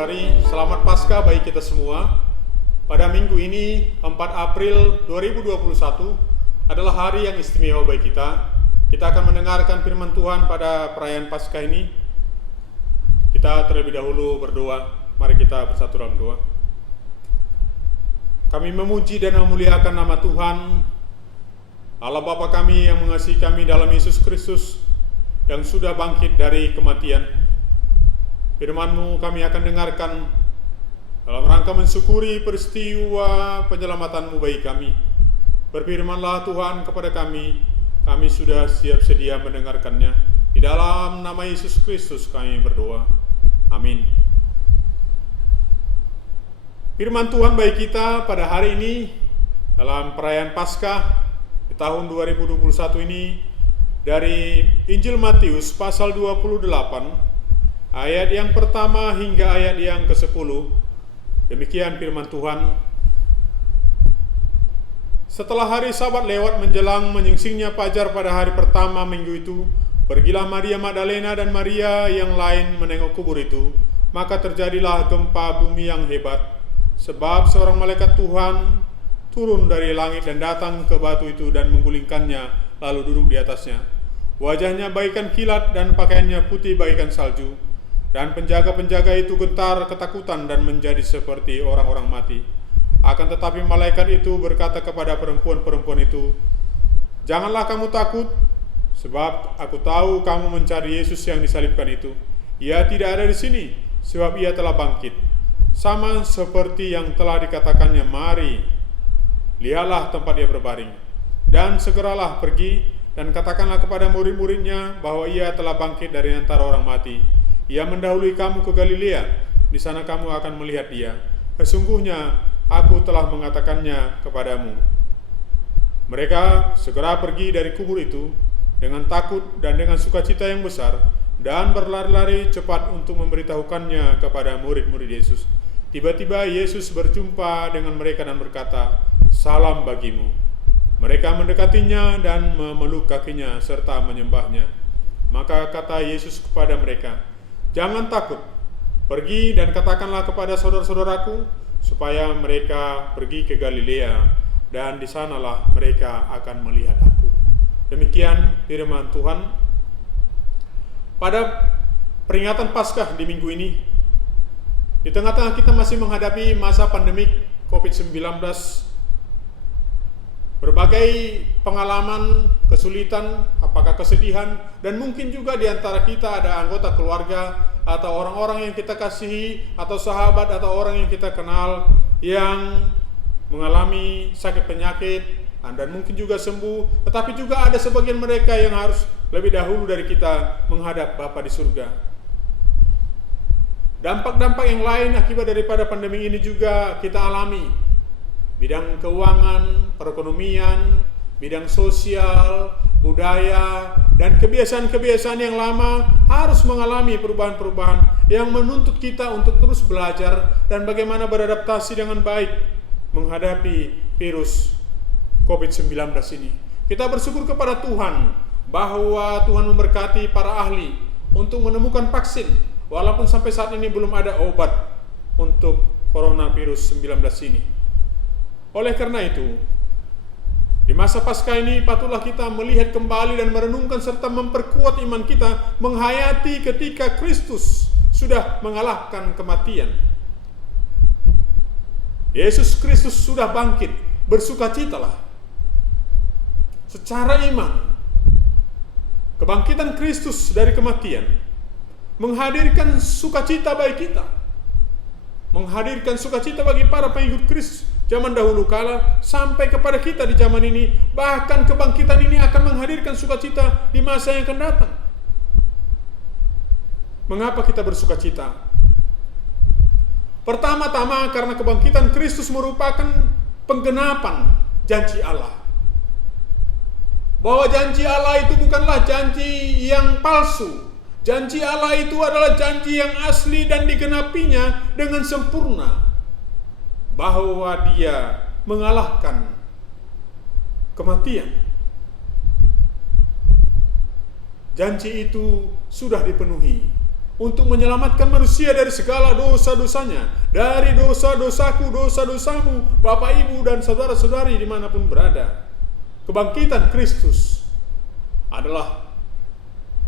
saudara-saudari, selamat Paskah bagi kita semua. Pada minggu ini, 4 April 2021, adalah hari yang istimewa bagi kita. Kita akan mendengarkan firman Tuhan pada perayaan Paskah ini. Kita terlebih dahulu berdoa. Mari kita bersatu dalam doa. Kami memuji dan memuliakan nama Tuhan, Allah Bapa kami yang mengasihi kami dalam Yesus Kristus, yang sudah bangkit dari kematian. Firman-Mu kami akan dengarkan dalam rangka mensyukuri peristiwa penyelamatan-Mu bagi kami. Berfirmanlah Tuhan kepada kami, kami sudah siap sedia mendengarkannya. Di dalam nama Yesus Kristus kami berdoa. Amin. Firman Tuhan bagi kita pada hari ini dalam perayaan Paskah di tahun 2021 ini dari Injil Matius pasal 28 ayat yang pertama hingga ayat yang ke-10. Demikian firman Tuhan. Setelah hari Sabat lewat menjelang menyingsingnya fajar pada hari pertama minggu itu, pergilah Maria Magdalena dan Maria yang lain menengok kubur itu. Maka terjadilah gempa bumi yang hebat, sebab seorang malaikat Tuhan turun dari langit dan datang ke batu itu dan menggulingkannya, lalu duduk di atasnya. Wajahnya bagaikan kilat dan pakaiannya putih bagaikan salju. Dan penjaga-penjaga itu gentar ketakutan dan menjadi seperti orang-orang mati. Akan tetapi malaikat itu berkata kepada perempuan-perempuan itu, "Janganlah kamu takut, sebab aku tahu kamu mencari Yesus yang disalibkan itu. Ia tidak ada di sini, sebab ia telah bangkit. Sama seperti yang telah dikatakannya, mari, lihatlah tempat dia berbaring. Dan segeralah pergi dan katakanlah kepada murid-muridnya bahwa ia telah bangkit dari antara orang mati. Ia mendahului kamu ke Galilea, di sana kamu akan melihat dia. Sesungguhnya aku telah mengatakannya kepadamu." Mereka segera pergi dari kubur itu dengan takut dan dengan sukacita yang besar, dan berlari-lari cepat untuk memberitahukannya kepada murid-murid Yesus. Tiba-tiba Yesus berjumpa dengan mereka dan berkata, "Salam bagimu." Mereka mendekatinya dan memeluk kakinya serta menyembahnya. Maka kata Yesus kepada mereka, "Jangan takut, pergi dan katakanlah kepada saudara-saudaraku supaya mereka pergi ke Galilea, dan di sanalah mereka akan melihat aku." Demikian firman Tuhan. Pada peringatan Paskah di minggu ini, di tengah-tengah kita masih menghadapi masa pandemik COVID-19, berbagai pengalaman, kesulitan, apakah kesedihan, dan mungkin juga di antara kita ada anggota keluarga atau orang-orang yang kita kasihi atau sahabat atau orang yang kita kenal yang mengalami sakit penyakit dan mungkin juga sembuh, tetapi juga ada sebagian mereka yang harus lebih dahulu dari kita menghadap Bapa di surga. Dampak-dampak yang lain akibat daripada pandemi ini juga kita alami. Bidang keuangan, perekonomian, bidang sosial, budaya, dan kebiasaan-kebiasaan yang lama harus mengalami perubahan-perubahan yang menuntut kita untuk terus belajar dan bagaimana beradaptasi dengan baik menghadapi virus COVID-19 ini. Kita bersyukur kepada Tuhan bahwa Tuhan memberkati para ahli untuk menemukan vaksin, walaupun sampai saat ini belum ada obat untuk coronavirus 19 ini. Oleh karena itu, di masa Paskah ini patutlah kita melihat kembali dan merenungkan serta memperkuat iman kita menghayati ketika Kristus sudah mengalahkan kematian. Yesus Kristus sudah bangkit, bersukacitalah. Secara iman, kebangkitan Kristus dari kematian menghadirkan sukacita bagi kita, menghadirkan sukacita bagi para pengikut Kristus zaman dahulu kala sampai kepada kita di zaman ini. Bahkan kebangkitan ini akan menghadirkan sukacita di masa yang akan datang. Mengapa kita bersukacita? Pertama-tama karena kebangkitan Kristus merupakan penggenapan janji Allah. Bahwa janji Allah itu bukanlah janji yang palsu. Janji Allah itu adalah janji yang asli dan digenapinya dengan sempurna. Bahwa Dia mengalahkan kematian. Janji itu sudah dipenuhi untuk menyelamatkan manusia dari segala dosa-dosanya, dari dosa-dosaku, dosa-dosamu, Bapak, Ibu, dan saudara-saudari dimanapun berada. Kebangkitan Kristus adalah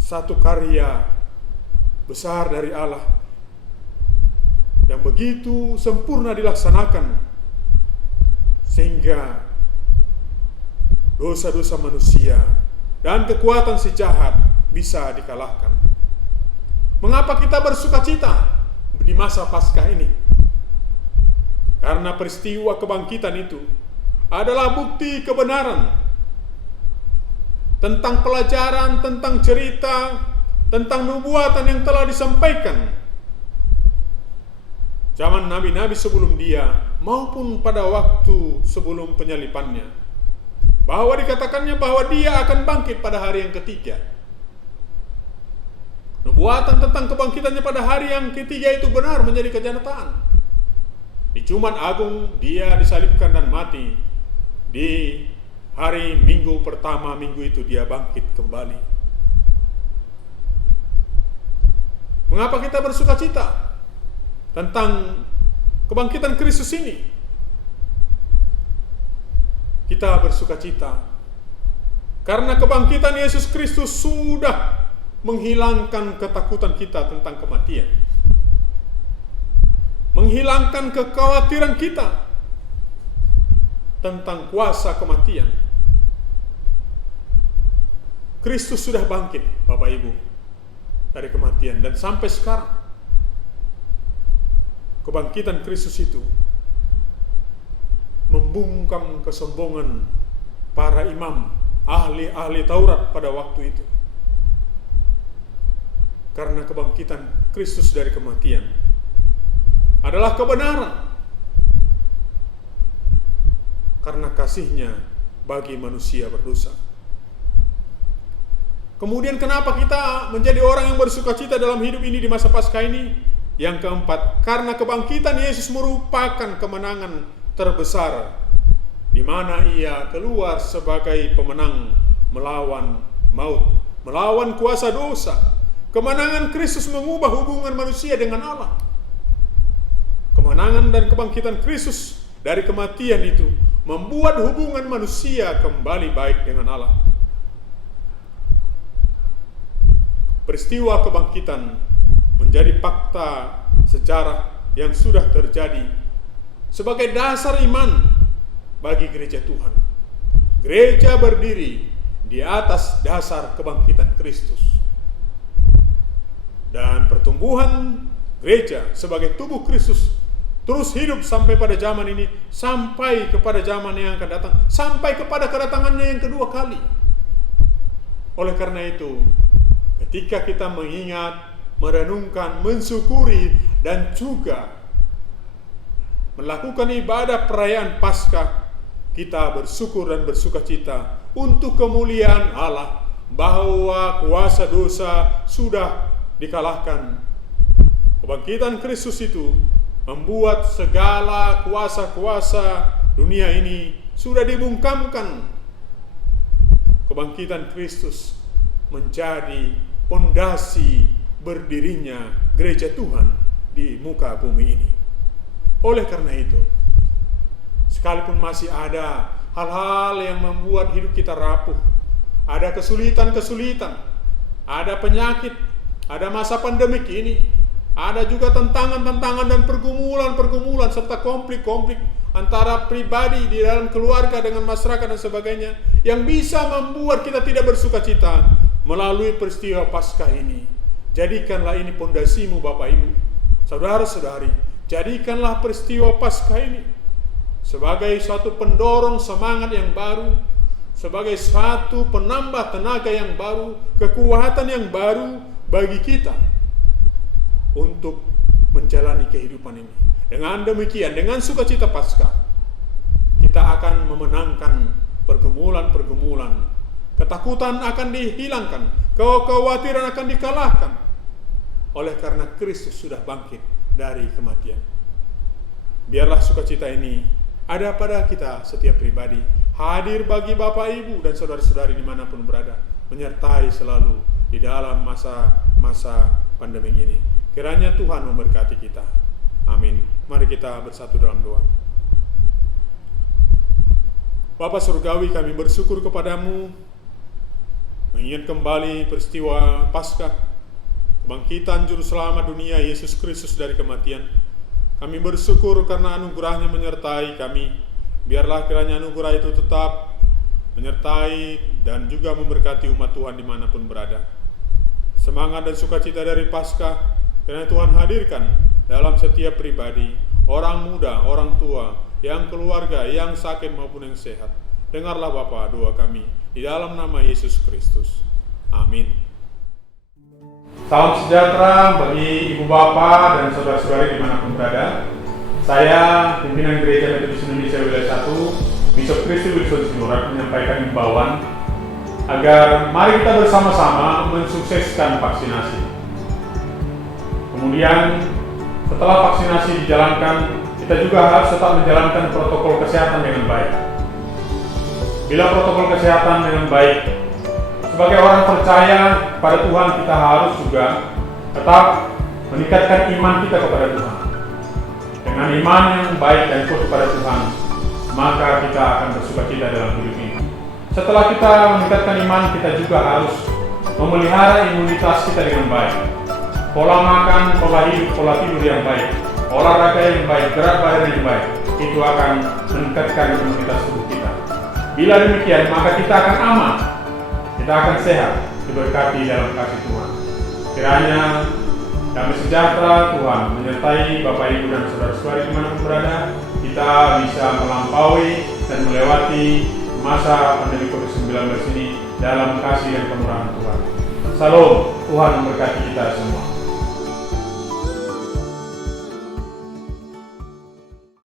satu karya besar dari Allah yang begitu sempurna dilaksanakan sehingga dosa-dosa manusia dan kekuatan si jahat bisa dikalahkan. Mengapa kita bersuka cita di masa Paskah ini? Karena peristiwa kebangkitan itu adalah bukti kebenaran tentang pelajaran, tentang cerita, tentang nubuatan yang telah disampaikan zaman nabi-nabi sebelum dia maupun pada waktu sebelum penyalipannya, bahwa dikatakannya bahwa dia akan bangkit pada hari yang ketiga. Nubuatan tentang kebangkitannya pada hari yang ketiga itu benar menjadi kenyataan. Di Jumat Agung dia disalibkan dan mati. Di hari Minggu pertama minggu itu dia bangkit kembali. Mengapa kita bersuka cita tentang kebangkitan Kristus ini? Kita bersuka cita karena kebangkitan Yesus Kristus sudah menghilangkan ketakutan kita tentang kematian, menghilangkan kekhawatiran kita tentang kuasa kematian. Kristus sudah bangkit, Bapak Ibu, dari kematian, dan sampai sekarang kebangkitan Kristus itu membungkam kesombongan para imam, ahli-ahli Taurat pada waktu itu. Karena kebangkitan Kristus dari kematian adalah kebenaran, karena kasih-Nya bagi manusia berdosa. Kemudian kenapa kita menjadi orang yang bersuka cita dalam hidup ini di masa Paskah ini? Yang keempat, karena kebangkitan Yesus merupakan kemenangan terbesar, di mana Ia keluar sebagai pemenang melawan maut, melawan kuasa dosa. Kemenangan Kristus mengubah hubungan manusia dengan Allah. Kemenangan dan kebangkitan Kristus dari kematian itu membuat hubungan manusia kembali baik dengan Allah. Peristiwa kebangkitan menjadi fakta sejarah yang sudah terjadi sebagai dasar iman bagi gereja Tuhan. Gereja berdiri di atas dasar kebangkitan Kristus. Dan pertumbuhan gereja sebagai tubuh Kristus terus hidup sampai pada zaman ini, sampai kepada zaman yang akan datang, sampai kepada kedatangannya yang kedua kali. Oleh karena itu, ketika kita mengingat, merenungkan, mensyukuri, dan juga melakukan ibadah perayaan Paskah, kita bersyukur dan bersuka cita untuk kemuliaan Allah, bahwa kuasa dosa sudah dikalahkan. Kebangkitan Kristus itu membuat segala kuasa-kuasa dunia ini sudah dibungkamkan. Kebangkitan Kristus menjadi pondasi berdirinya gereja Tuhan di muka bumi ini. Oleh karena itu, sekalipun masih ada hal-hal yang membuat hidup kita rapuh, ada kesulitan-kesulitan, ada penyakit, ada masa pandemik ini, ada juga tantangan-tantangan dan pergumulan-pergumulan serta konflik-konflik antara pribadi di dalam keluarga dengan masyarakat dan sebagainya, yang bisa membuat kita tidak bersuka cita melalui peristiwa Paskah ini. Jadikanlah ini pondasimu, Bapak Ibu, saudara-saudari. Jadikanlah peristiwa Paskah ini sebagai suatu pendorong semangat yang baru, sebagai suatu penambah tenaga yang baru, kekuatan yang baru bagi kita untuk menjalani kehidupan ini. Dengan demikian, dengan sukacita Paskah, kita akan memenangkan pergumulan-pergumulan. Ketakutan akan dihilangkan, kekhawatiran akan dikalahkan, oleh karena Kristus sudah bangkit dari kematian. Biarlah sukacita ini ada pada kita setiap pribadi, hadir bagi Bapak, Ibu, dan saudara-saudari dimanapun berada, menyertai selalu di dalam masa-masa pandemi ini. Kiranya Tuhan memberkati kita. Amin. Mari kita bersatu dalam doa. Bapa Surgawi, kami bersyukur kepadamu mengingat kembali peristiwa Paskah, kebangkitan Juru Selamat dunia Yesus Kristus dari kematian. Kami bersyukur karena anugerahnya menyertai kami. Biarlah kiranya anugerah itu tetap menyertai dan juga memberkati umat Tuhan dimanapun berada. Semangat dan sukacita dari Paskah kiranya Tuhan hadirkan dalam setiap pribadi, orang muda, orang tua, yang keluarga, yang sakit maupun yang sehat. Dengarlah Bapa doa kami di dalam nama Yesus Kristus. Amin. Salam sejahtera bagi ibu bapak dan saudara-saudari dimanapun berada. Saya, pimpinan Gereja Metodis Indonesia Wilayah 1, Bishop Christy Wilson Sinurat, menyampaikan himbauan agar mari kita bersama-sama mensukseskan vaksinasi. Kemudian setelah vaksinasi dijalankan, kita juga harus tetap menjalankan protokol kesehatan dengan baik. Bila protokol kesehatan dengan baik, sebagai orang percaya pada Tuhan, kita harus juga tetap meningkatkan iman kita kepada Tuhan. Dengan iman yang baik dan kuat kepada Tuhan, maka kita akan bersukacita dalam hidup ini. Setelah kita meningkatkan iman, kita juga harus memelihara imunitas kita dengan baik. Pola makan, pola hidup, pola tidur yang baik, olahraga yang baik, gerak badan yang baik, itu akan meningkatkan imunitas tubuh kita. Bila demikian, maka kita akan aman, kita akan sehat, diberkati dalam kasih Tuhan. Kiranya damai sejahtera Tuhan menyertai Bapak Ibu dan saudara-saudari dimanapun berada. Kita bisa melampaui dan melewati masa pandemi COVID-19 ini dalam kasih dan kemurahan Tuhan. Salam, Tuhan memberkati kita semua.